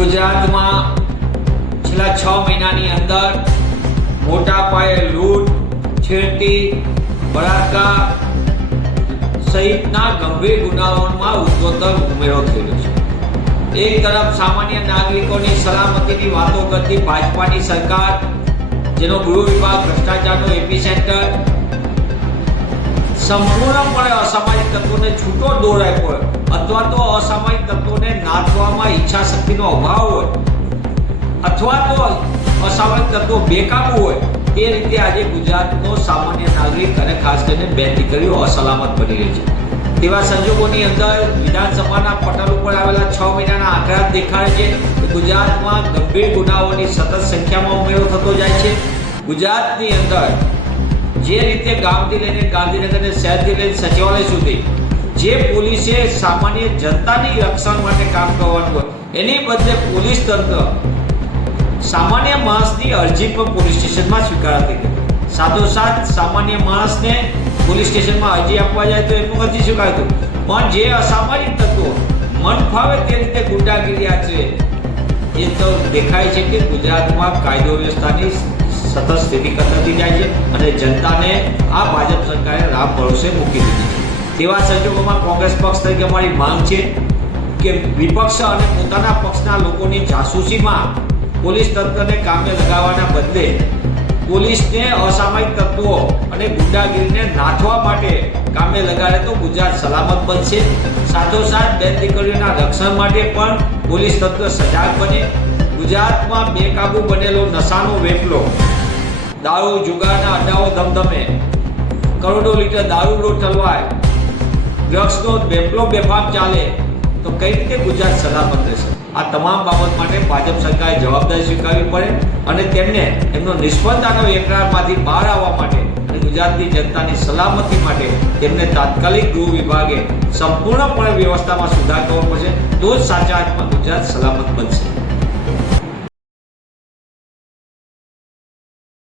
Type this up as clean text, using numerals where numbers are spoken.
ગુજરાતમાં છેલ્લા 6 મહિનાની અંદર મોટા પાયે લૂંટ, છેડતી, બળાત્કાર સહિતના ગંભીર ગુનાઓમાં ઉત્તરોત્તર ઉમેરો થયેલો છે. એક તરફ સામાન્ય નાગરિકોની સલામતીની વાતો કરતી ભાજપાની સરકાર, જેનો ગૃહ વિભાગ ભ્રષ્ટાચારનો એપીસેન્ટર, સંપૂર્ણપણે અસામાજિક તત્વોને છૂટો દોર આપ્યો હોય અથવા તો અસામાજિક તત્વોને નાથવામાં ઈચ્છા શક્તિનો અભાવ હોય અથવા તો અસામાજિક તત્વો બેકાબુ હોય, તે રીતે આજે ગુજરાતનો સામાન્ય નાગરિક અને ખાસ કરીને બેન દીકરીઓ અસલામત બની રહી છે. તેવા સંજોગોની અંદર વિધાનસભાના પટલ ઉપર આવેલા 6 મહિનાના આંકડા દેખાડે છે કે ગુજરાતમાં ગંભીર ગુનાઓની સતત સંખ્યામાં ઉમેરો થતો જાય છે. ગુજરાતની અંદર જે રીતે ગામથી લઈને ગાંધીનગર અને શહેરથી લઈને સચિવાલય સુધી જે પોલીસે સામાન્ય જનતાની રક્ષણ માટે કામ કરવાનું હોય, એની બદલે પોલીસ તંત્ર સામાન્ય માણસની અરજી પણ પોલીસ સ્ટેશનમાં સ્વીકારાતી નથી. સાથોસાથ સામાન્ય માણસને પોલીસ સ્ટેશનમાં અરજી આપવા જાય તો એનું નથી સ્વીકારતું, પણ જે અસામાજિક તત્વો મન ફાવે તે રીતે ગુંડાગીરી આચરે, એ તો દેખાય છે કે ગુજરાતમાં કાયદો વ્યવસ્થાની સતત સ્થિતિ કથળતી જાય છે અને જનતાને આ ભાજપ સરકારે રામ ભરોસે મૂકી દીધી છે. તેવા સંજોગોમાં કોંગ્રેસ પક્ષ તરીકે અમારી માંગ છે કે વિપક્ષ અને પોતાના પક્ષના લોકોની જાસૂસીમાં પોલીસ તંત્રને કામે લગાવવાના બદલે પોલીસને અસામાજિક તત્વો અને ગુંડાગીરીને નાથવા માટે કામે લગાડે તો ગુજરાત સલામત બનશે. સાથોસાથ બેન દીકરીઓના રક્ષણ માટે પણ પોલીસ તંત્ર સજાગ બને. ગુજરાતમાં બેકાબુ બનેલો નશાનો વેપલો, દારૂ જુગારના અડ્ડાઓ ધમધમે, કરોડો લીટર દારૂ ઠલવાય, ડ્રગ્સનો વેપલો બેફામ ચાલે, તો કઈ રીતે ગુજરાત સલામત રહેશે? આ તમામ બાબત માટે ભાજપ સરકારે જવાબદારી સ્વીકારવી પડે અને તેમને એમનો નિષ્ફળતાનો એકરારમાંથી બહાર આવવા માટે અને ગુજરાતની જનતાની સલામતી માટે તેમને તાત્કાલિક ગૃહ વિભાગે સંપૂર્ણપણે વ્યવસ્થામાં સુધાર કરવો પડશે. તો જ સાચા અર્થમાં ગુજરાત સલામત બનશે.